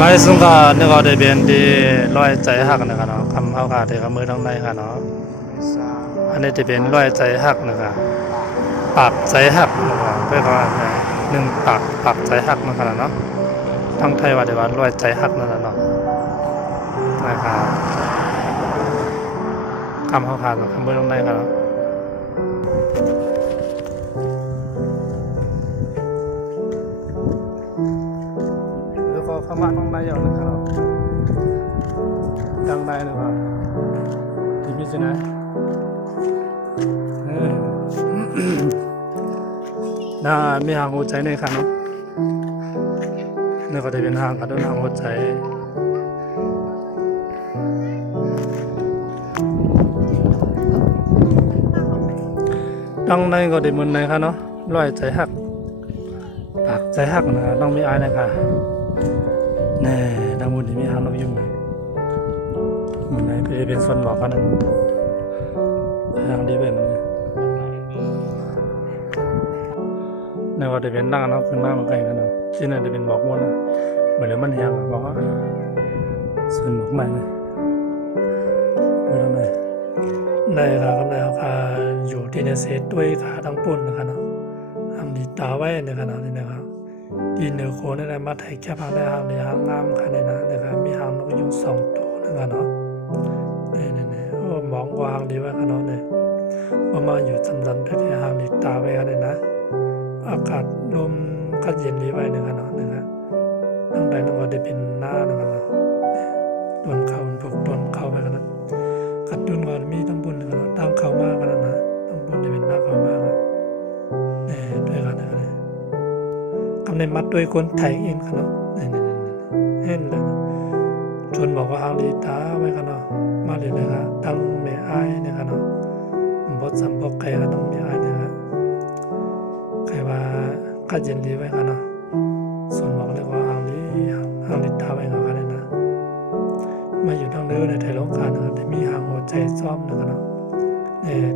ไม่สุงก็นึกเอาได้เป็นที่ร้อยใจหักนะครับเนาะคำเอาขาดที่คำมือทั้งในค่ะเนาะอันนี้จะเป็นร้อยใจหักนะครับปากใจหักนะครับเพื่อว่าหนึ่งปากใจหักนะครับเนาะทั้งไทยว่าได้ว่าร้อยใจหักนั่นแหละเนาะนะครับคำเอาขาดคำมือทั้งในครับเนาะแล้วก็คำว่าน้องในอย่างนะครับดังในนะครับที่มีสินะน่ามีหางหัวใจในค่ะเนาะนี่ก็จะเป็นหางกระดุนหางหัวใจดังในก็ได้เหมือนในค่ะเนาะร้อยใจหักปากใจหักนะต้องมีอายนะคะแน่ดังบุญที่มีหางนกยุ่งเลยเหมือนในจะเป็นส่วนบอกกันนะหางดีเป็นในก็จะเป็นนั่งเนาะคือนั่งไกลกันเนาะที่นั่นจะเป็นบอกม้วนนะเหมือนมันแห้งบอกว่าส่วนบอกใหม่เลยไม่ต้องเลยในค่ะกำไรเขาค่ะอยู่ที่ในเซตด้วยขาทั้งปุ่นนะคะเนาะทำดีตาไว้ในขณะนี้นะครับดีเนื้อโคในในมาไทยแค่พังได้หางในหางงามค่ะในนั้นนะครับมีหางนกยุง2 ตัวนะคะเนาะเนี่ยโอ้มองวางดีไว้ค่ะเนาะเนี่ยประมาณอยู่สั้นๆด้วยหางดีตาไว้ค่ะในนะอากาศลมกัดเย็นดีไว้นะคะเนาะนะครับตั้งแต่นั้นก็ได้เป็นหน้านะคะเนาะโดนเข่าถูกโดนเข่าไปกันนะกัดดุนก่อนมีตั้งบุญนะคะเนาะตั้งเข่ามากกันนะตั้งบุญได้เป็นหน้าเข่ามากเนี่ยด้วยกันนะครับกำเนิดมัดด้วยคนไทยเองค่ะเนาะเนี่ยเห็นเลยนะชวนบอกว่าหางดีตาไว้กันเนาะมาเลยนะครับตั้งแม่อ้ายเนี่ยค่ะเนาะบทสัมพกใครก็ต้องมีอ้ายนะครับใครว่ากัดเย็นดีไว้กันเนาะส่วนบอกเลยว่าหางดีตาไว้กันเลยนะมาอยู่ทางเนื้อในไทยโลกานะครับที่มีหางหัวใจซ้อมนะครับเนาะ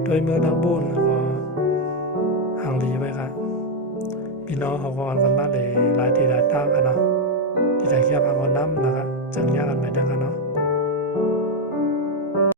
ด้วยมือทั้งบุญแล้วก็หางดีไว้ครับพี่น้องเขาก็กันมาเลยหลายทีหลายตั้งกันเนาะที่ได้แค่บางคนน้ำนะครับจังยากกันไปได้กันเนาะ